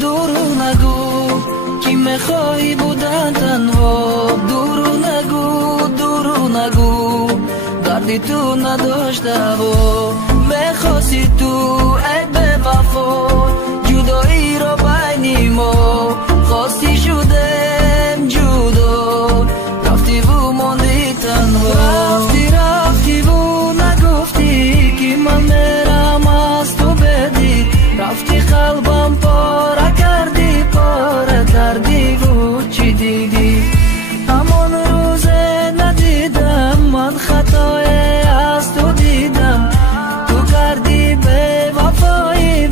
دورو نگو که میخوای بودن تنها. دورو نگو دردی تو نداشته و میخواستی تو ای به وفا جدایی را بین ما خواستی شدم جدا رفتی و ماندی تنها. رفتی و نگفتی که من میرم از تو بدی رفتی قلبم پاره کردی و چی دیدی همان روز ندیدم من خطای از تو دیدم تو کردی به وفایی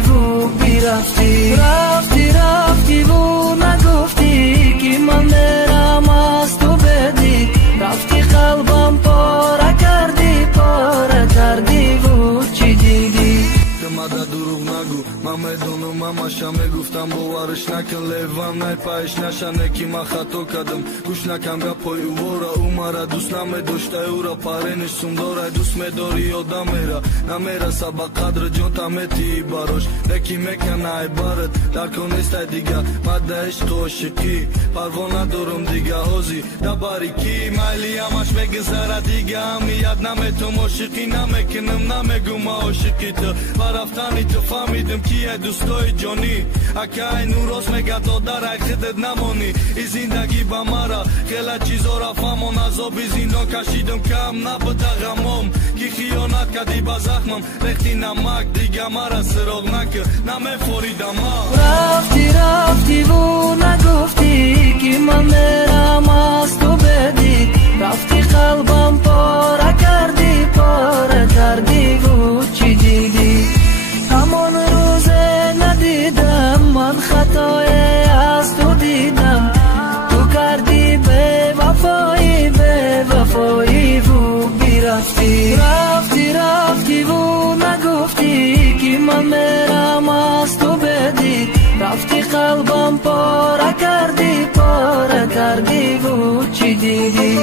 و بیرفتی رفتی و نگفتی که من میرم از تو بدی رفتی قلبم پاره کردی و چی دیدی مدد دروغ نگو من میدونم همشم میگفتم باورش نکن لیوان نیپایش نشنه که من خطا کردم گوش نکم گپای او را او مرا دوست نمیداشته او را پرینش سونداره دوست میداری یادم نمیره سبا قدر جان تمیتی براش نکی میکنه عبارت در کنیست دیگه مده عشق و عاشقی پروا ندارم دیگه حوزی دباری کی مالی همش میگذره دیگه همیت نمیتونم عاشقی نمیکنم نمیگم عاشقی تو رفتنی تو فهمیدم کیه دوستای جانی اکه اینو راست میگه تا در حقیقت نمانی این زندگی با مرا خیلی چیزا رفتم و عذابی زندان کشیدم کم نبوده غمام که خیانت کردی با زخمم ریختی نمک دیگه مرا سراغ نکرد نمیفوریدم رفتی و نگفتی که من میرم از تو بدی رفتی قلبم پاره کردی و چی دیدی همان روز ندیدم من خطای از تو دیدم تو کردی به وفایی و بیرفتی رفتی و نگفتی که من میرم از تو بدی رفتی قلبم پاره کردی و چی دیدی